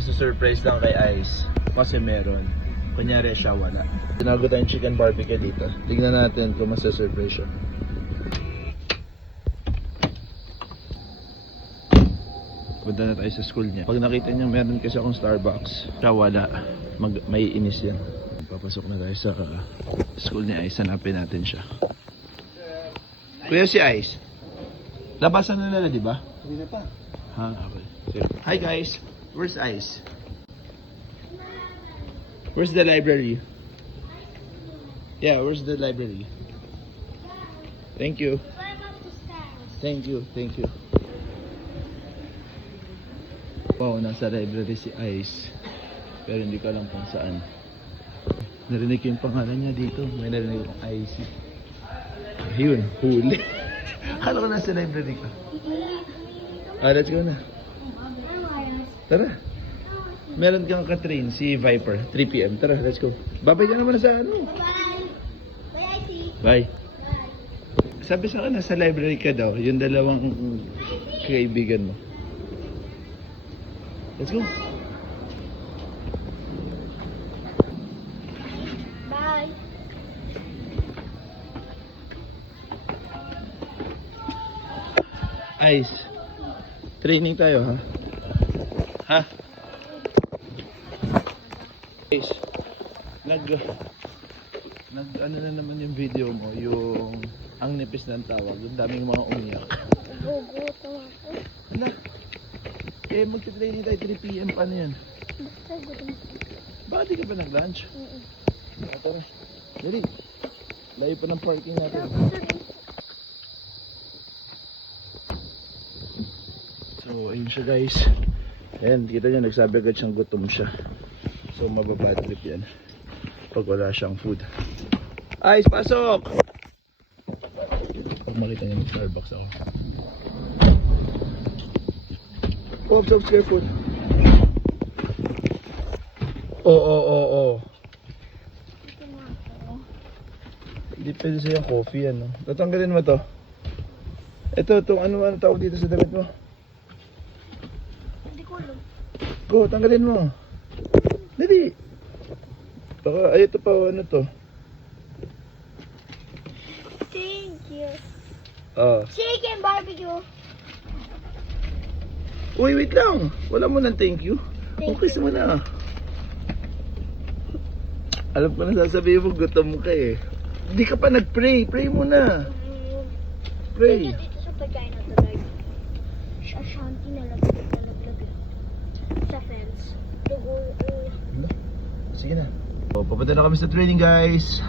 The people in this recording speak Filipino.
Surprise lang kay Ice kasi meron. Kunyari siya wala. Tinago tayong chicken barbecue dito. Tignan natin kung masa-surprise siya. Punta na tayo sa school niya. Pag nakita niya meron kasi akong Starbucks, siya wala. May inis yan. Papasok na tayo sa school ni Ice. Hanapin natin siya. Kuya si Ice. Labasan na nila, di ba? Hindi na pa. Ha, okay. Sige. Hi guys. Where's Ice? Where's the library? Yeah, where's the library? Thank you. Thank you, thank you. Wow, nasa library si Ice. Pero hindi ko alam kung saan. Narinig ko yung pangalan niya dito. May narinig kong Ice. Ayun, huli. Akala ko nasa library ka. Let's go na. Tara. Meron kang ka-train, si Viper, 3 PM. Tara, let's go. Babay ka naman sa ano. Bye. Sabi sa akin, nasa library ka daw. Yung dalawang kaibigan mo. Let's go. Bye. Ice. Training tayo, ha? Ha? Ice. Ano na naman yung video mo, yung ang nipis ng tawag, yung daming mga umiyak. Gugutom ako. Hala. Eh, magti-training tayo 3 PM, paano yan? Basta gutom ako. Bakit di ka ba nag-lunch? Tara. Dali. Layo pa ng parking natin. So, ayun siya guys. Ayan, kita nyo, nagsabi agad siyang gutom siya. So, mababad trip yan. Pag wala siyang food. Ice, pasok! Pag makita niya ng Starbucks ako. Oops, careful. Oo. Hindi pwede sa'yo coffee, ano. Tatanggalin mo to. Ito, ano tawag dito sa damit mo? Hindi ko alam. Go, tanggalin mo. Dali. Baka, ito pa, ano to? Thank you. Chicken barbecue. Uy, wait lang. Wala mo ng thank you. Thank Okay, mo na. Alam ko na sasabihin mo, gutom ka eh. Hindi ka pa nag-pray. Pray mo na. Pray. Dito sa pagkain na talaga. Sa shanty na nalaglag. Sa fence. Sige na. Papunta na kami sa training, guys.